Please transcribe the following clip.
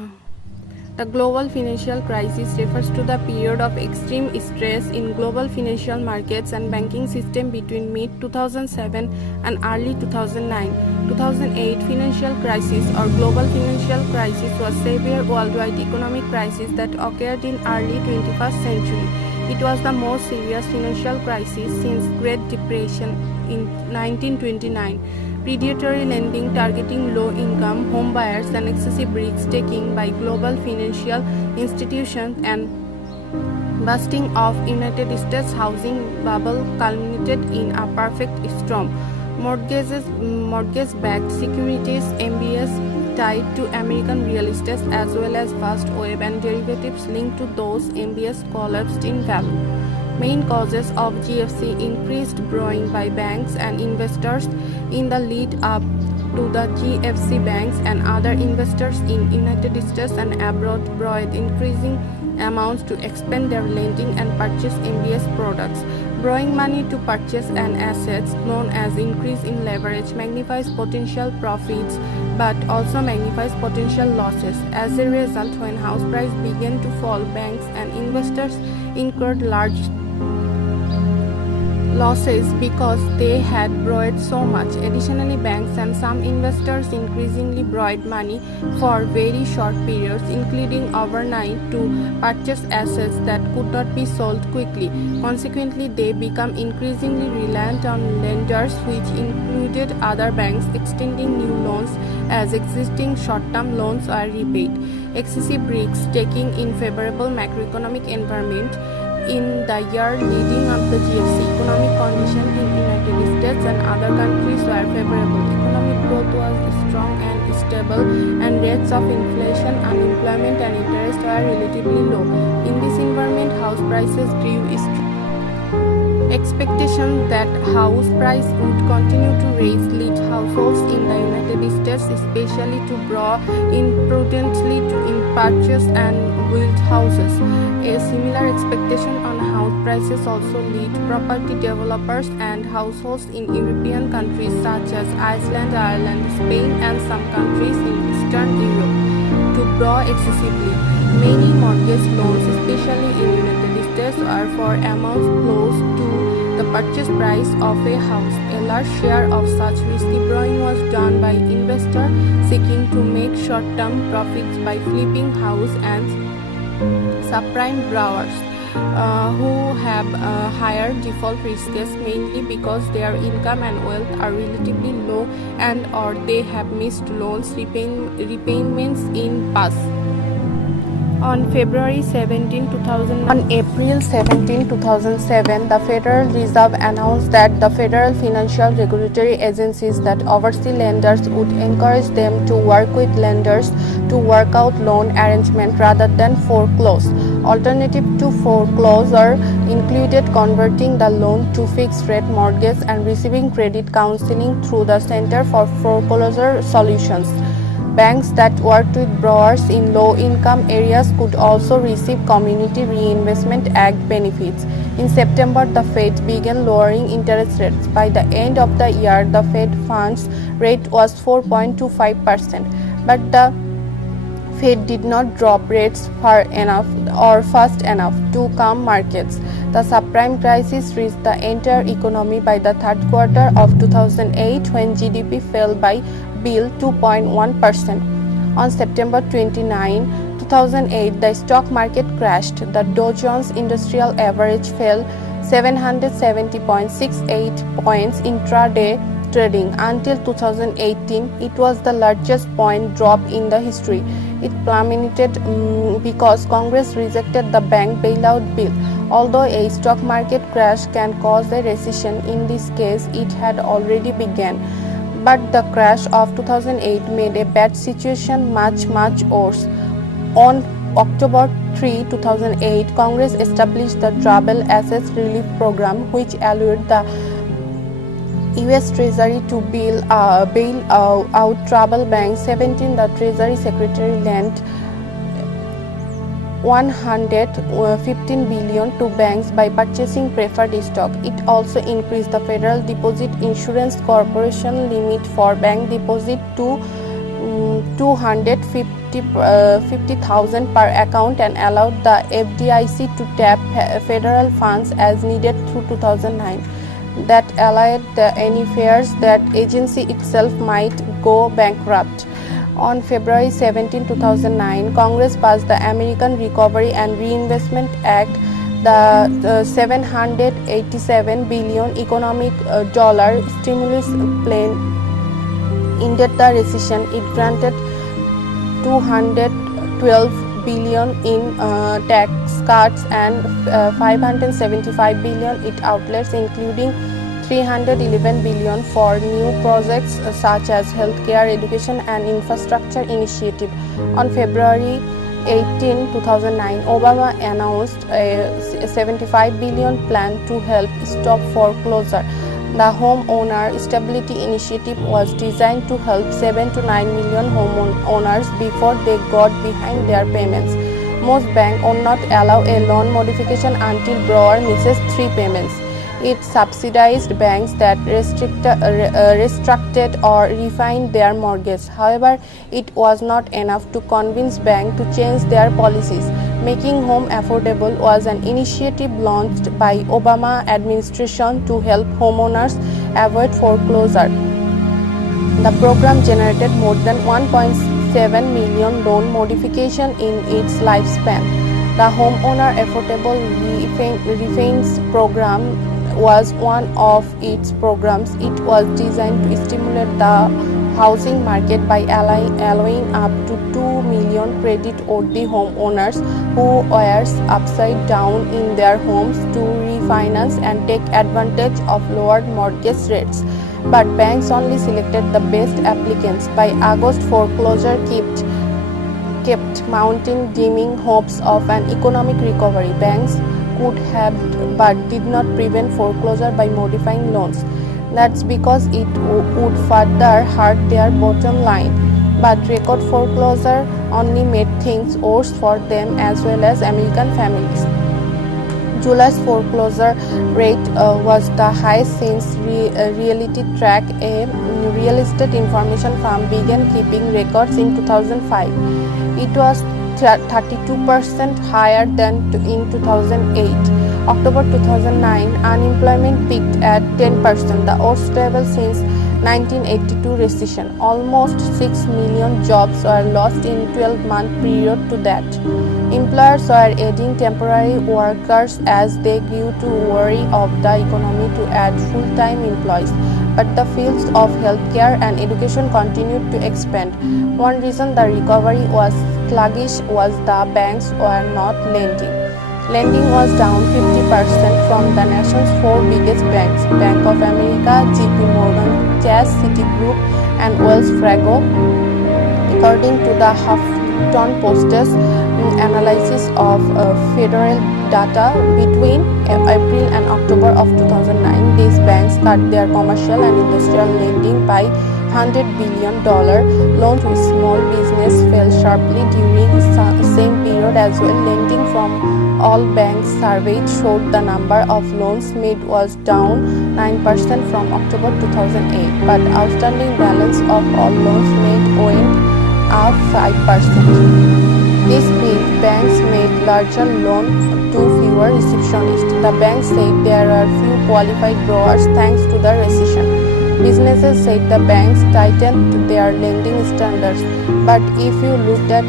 The global financial crisis refers to the period of extreme stress in global financial markets and banking system between mid-2007 and early 2009. 2008 financial crisis or global financial crisis was severe worldwide economic crisis that occurred in early 21st century. It was the most serious financial crisis since Great Depression in 1929. Predatory lending targeting low-income homebuyers and excessive risk-taking by global financial institutions and busting of United States housing bubble culminated in a perfect storm. Mortgage-backed securities (MBS) tied to American real estate as well as vast web and derivatives linked to those MBS collapsed in value. Main causes of GFC: increased borrowing by banks and investors in the lead up to the GFC. Banks and other investors in United States and abroad borrowed increasing amounts to expand their lending and purchase MBS products. Borrowing money to purchase an asset, known as increase in leverage, magnifies potential profits but also magnifies potential losses. As a result, when house prices began to fall, banks and investors incurred large losses because they had borrowed so much. Additionally, banks and some investors increasingly borrowed money for very short periods, including overnight, to purchase assets that could not be sold quickly. Consequently, they become increasingly reliant on lenders, which included other banks, extending new loans as existing short-term loans are repaid. Excessive risk-taking in favorable macroeconomic environment. In the year leading up the GFC, economic conditions in United States and other countries were favorable. Economic growth was strong and stable, and rates of inflation, unemployment, and interest were relatively low. In this environment, house prices grew. Expectation that house price would continue to rise led households in the United States especially to borrow imprudently to purchase and build houses. A similar expectation on house prices also led property developers and households in European countries such as Iceland, Ireland, Spain, and some countries in Eastern Europe to borrow excessively. Many mortgage loans, especially in United States, are for amounts close to the purchase price of a house. A large share of such risky borrowing was done by investors seeking to make short-term profits by flipping house and subprime borrowers who have higher default risks, mainly because their income and wealth are relatively low and or they have missed loans repayments in past. On April 17, 2007, the Federal Reserve announced that the federal financial regulatory agencies that oversee lenders would encourage them to work with lenders to work out loan arrangements rather than foreclose. Alternative to foreclosure included converting the loan to fixed-rate mortgage and receiving credit counseling through the Center for Foreclosure Solutions. Banks that worked with borrowers in low-income areas could also receive Community Reinvestment Act benefits. In September, the Fed began lowering interest rates. By the end of the year, the Fed funds rate was 4.25%, but the Fed did not drop rates far enough or fast enough to calm markets. The subprime crisis reached the entire economy by the third quarter of 2008 when GDP fell by 2.1%. On September 29, 2008, the stock market crashed. The Dow Jones Industrial Average fell 770.68 points intraday trading. Until 2018, it was the largest point drop in the history. It plummeted because Congress rejected the bank bailout bill. Although a stock market crash can cause a recession, in this case it had already begun. But the crash of 2008 made a bad situation much worse. On October 3, 2008, Congress established the Troubled Assets Relief Program, which allowed the U.S. Treasury to bail out troubled banks. 17. The Treasury Secretary lent $115 billion to banks by purchasing preferred stock. It also increased the Federal Deposit Insurance Corporation limit for bank deposit to $250 50,000 per account and allowed the FDIC to tap federal funds as needed through 2009. That allayed any fears that agency itself might go bankrupt. On February 17, 2009, Congress passed the American Recovery and Reinvestment Act, the $787 billion economic dollar stimulus plan ended the recession. It granted $212 billion in tax cuts and $575 billion in outlets, including $311 billion for new projects such as healthcare, education, and infrastructure initiative. On February 18, 2009, Obama announced a $75 billion plan to help stop foreclosure. The Homeowner Stability Initiative was designed to help 7 to 9 million homeowners before they got behind their payments. Most banks will not allow a loan modification until borrower misses 3 payments. It subsidized banks that restructured or refined their mortgage. However, it was not enough to convince banks to change their policies. Making home affordable was an initiative launched by Obama administration to help homeowners avoid foreclosure. The program generated more than 1.7 million loan modifications in its lifespan. The Homeowner Affordable Refinance Program was one of its programs. It was designed to stimulate the housing market by allowing up to 2 million credit-worthy homeowners who were upside down in their homes to refinance and take advantage of lowered mortgage rates. But banks only selected the best applicants. By August, foreclosure kept mounting, dimming hopes of an economic recovery. Banks could have but did not prevent foreclosure by modifying loans. That's because it would further hurt their bottom line. But record foreclosure only made things worse for them as well as American families. July's foreclosure rate was the highest since Reality Track, a real estate information firm, began keeping records in 2005. It was 32% higher than in 2008. October 2009, unemployment peaked at 10%, the worst level since 1982 recession. Almost 6 million jobs were lost in 12-month period to that. Employers were adding temporary workers as they grew to worry of the economy to add full-time employees. But the fields of healthcare and education continued to expand. One reason the recovery was sluggish was the banks were not lending. Lending was down 50% from the nation's 4 biggest banks, Bank of America, JP Morgan Chase, Citigroup, and Wells Fargo. According to the Huffington Post's analysis of federal data between April and October of 2009, these banks cut their commercial and industrial lending by $100 billion. Loans to small business fell sharply during the same period as well. Lending from all banks surveyed showed the number of loans made was down 9% from October 2008, but outstanding balance of all loans made went up 5%. This meant banks made larger loans to fewer receptionists. The bank said there are few qualified borrowers thanks to the recession. Businesses said the banks tightened their lending standards. But if you looked at